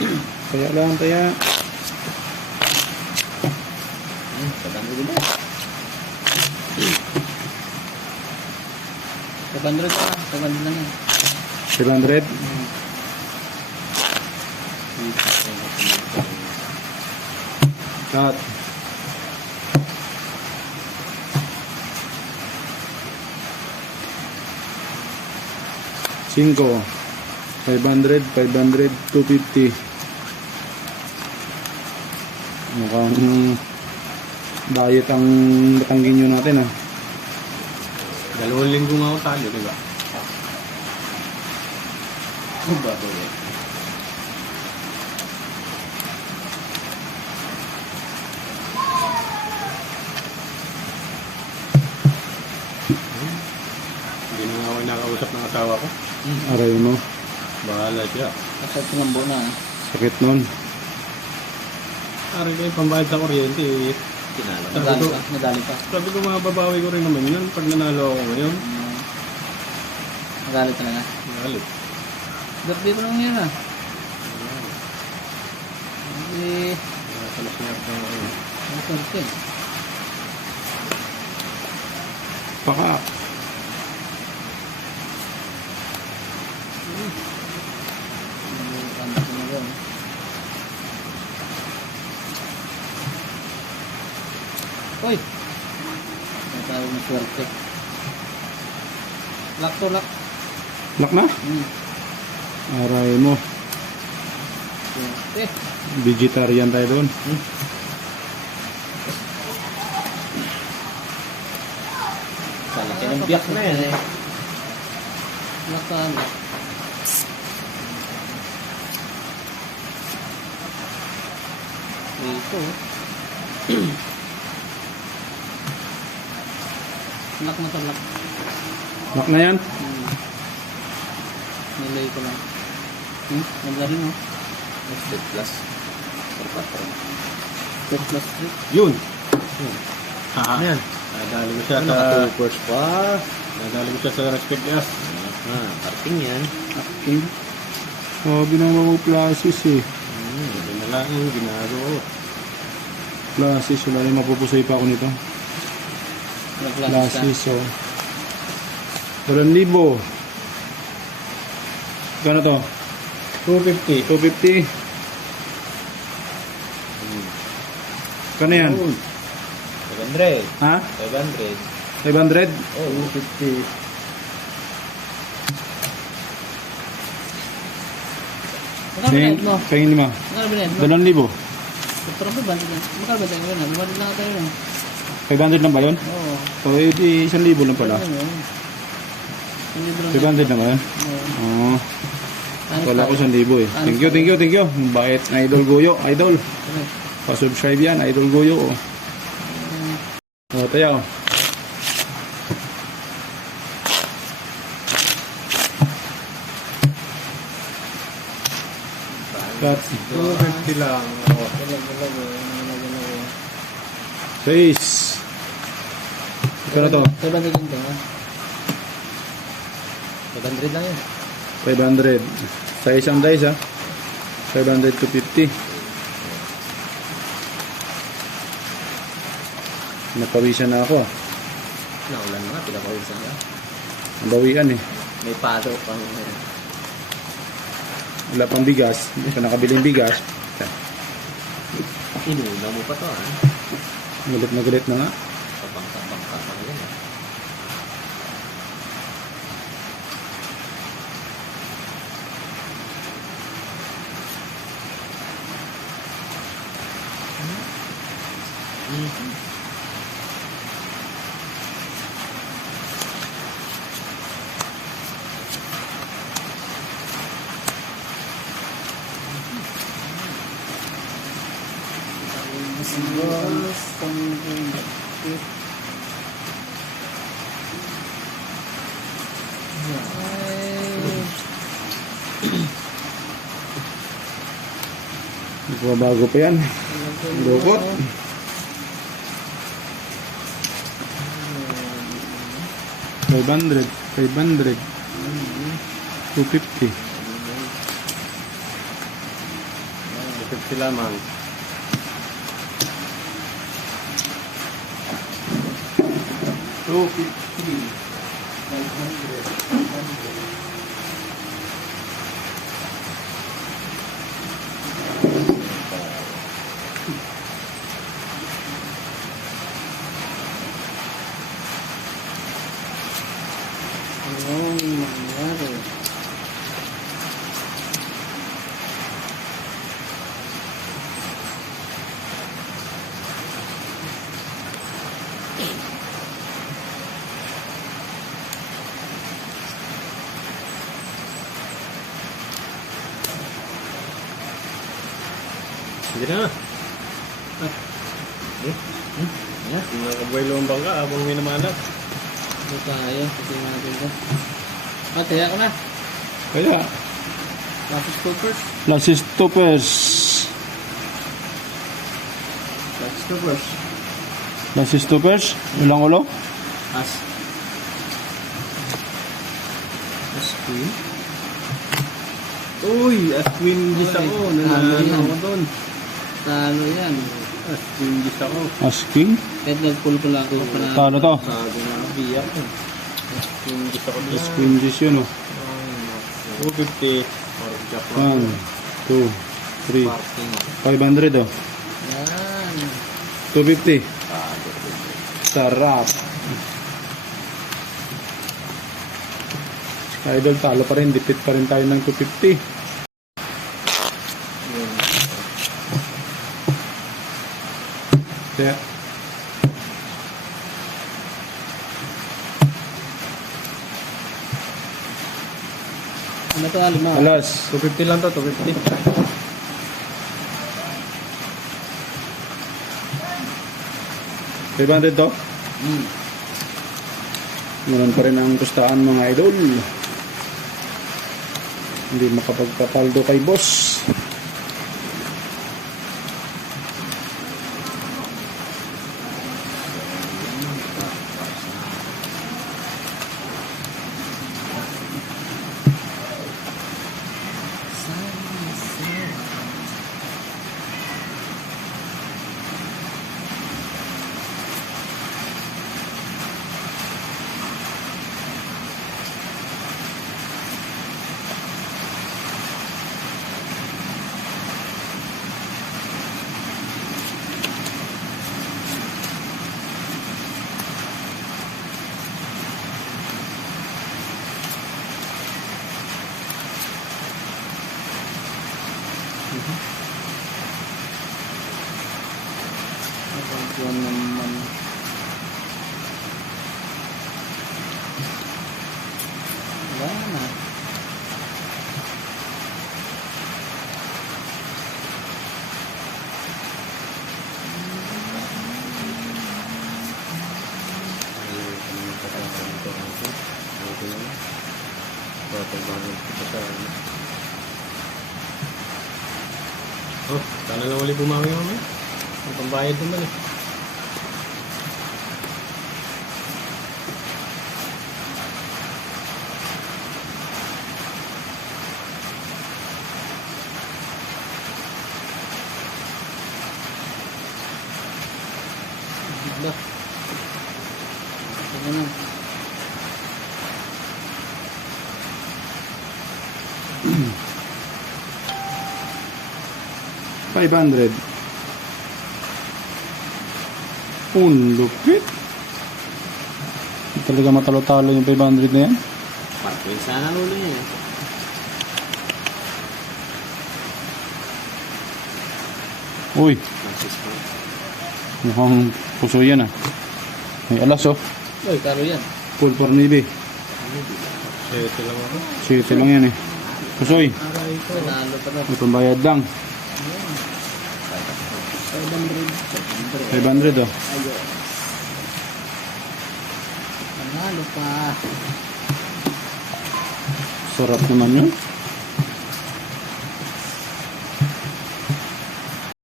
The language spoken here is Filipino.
Taya lang, taya. Kadami din ba? 500 pa. 500 lang yan. 700. Cut. Cinco. 500, 500, 250. Mukhang diet ang Batanggenyo natin ah. 2 linggo nga ako talo, diba? Bago yan. Hindi na nga ako nakausap ng asawa ko. Aray mo. Bahala siya. Kasal tumambo na. Sakit nun. Aray kayo, pambayad sa kuryente eh. Tinalo. Sabi ko- Nadali pa. Sabi ko mababawi ko rin naman yun pag nanalo ako ngayon. Nadali talaga. Galit. Birthday ko lang yan ah. Hindi. Salas-salas na ako. Ang birthday. Paka. Uy! May tayo ng swerte. Lock to lock. Lock na? Aray mo. Swerte. Vegetarian tayo doon. Salaki ng biyak na yan eh. Lock to lock. Ito. Lock na to lock. Lock na yan? Nilay ko lang. Naglahi mo. Step plus. Step plus 3. Yun! Ano yan? Nadali ko siya Ano, sa... naka-2 pa. Nadali ko siya sa respect gas. Parting yan. Acting. Sabi ng mga plasis eh. Ito na lang yung ginagawa ko. Plasis, wala yung mapupusay pa ako nito. Naglahi ka. Plasis, oh. 8,000. Gano to? 250. 250. Kano yan? 700. Ha? 500. 500? Oh, 250. Magkano binayad mo? Pahingin lima. Magkano binayad mo? 2,000. Pero ba bandit lang? Magkano ba tayo na? Bandit lang tayo na. 500 lang ba yun? Oo. So, di 1,000 lang pala. Ano yun? Ang libre lang. 500 na ba yun? Oo. Oo. Ano Wala ko tayo? 1,000 eh. Thank you, thank you, thank you. Bait na Idol Goyo. Idol. Ano? Pa-subscribe yan, Idol Goyo. Oh. Oh, tayo. Cut. 250 lang. Oh. Face. Ito na to. 500 din to, ha? 500 lang yan. 500. Sa isang dice ha. 500 to 50. Napawisan na ako. Naulan na nga, pinapawisan ka. Ang bawian eh. May palo pang... Wala pang bigas. Hindi pa nakabiling bigas. Inuna mo pa to, ha? Galit na nga. Pabangka-bangka pa yan, ha? Bago pa yan. Lukot. $500. 250. 450 lamang. Anong nangyari? Sige na. Yan. Nakabuelo ang bangka habang may namalat. Ito tayo. Tingnan natin ito. Kaya ka na. Kaya, Lapis cookers. last stoppers. Lapis cookers. Last stoppers. Ulang ulo. As. As queen. Uy, Aswingis ako. Nanalo ako doon. Talo yan. Aswingis ako. Asking. Kahit nag-pull ko lang ako para... Talo to. Sabi na biyak ko. Aswingis ako doon. Squinches yun oh. 250. 1, 2, 3, 500 oh. Yan. 250. Sarap. Idol, talo pa rin. Dipit pa rin tayo ng 250. Kaya, Ano to, lima? alas. 250 lang to, 250. $500 to. Hmm. Meron pa rin ang kustaan mga idol. Hindi makapagpapaldo kay boss. Ito naman. Wala na. Oh, sana lang ulit bumawi mamaya. Ang pambayad naman eh. Bigla. Ito na. $500. Lupit. Talaga matalo-talo yung 500 na yan. Parkway sana ulo niya. Uy, Francis pa. mukhang puso yan ah. May alas oh. Uy, karo yan. Full for navy. Sete lang ako. Siyete lang yan eh. Pusoy, Aray ko. Nalo pa na. may pambayad lang. 500 oh. Nalo pa. Sarap naman yun.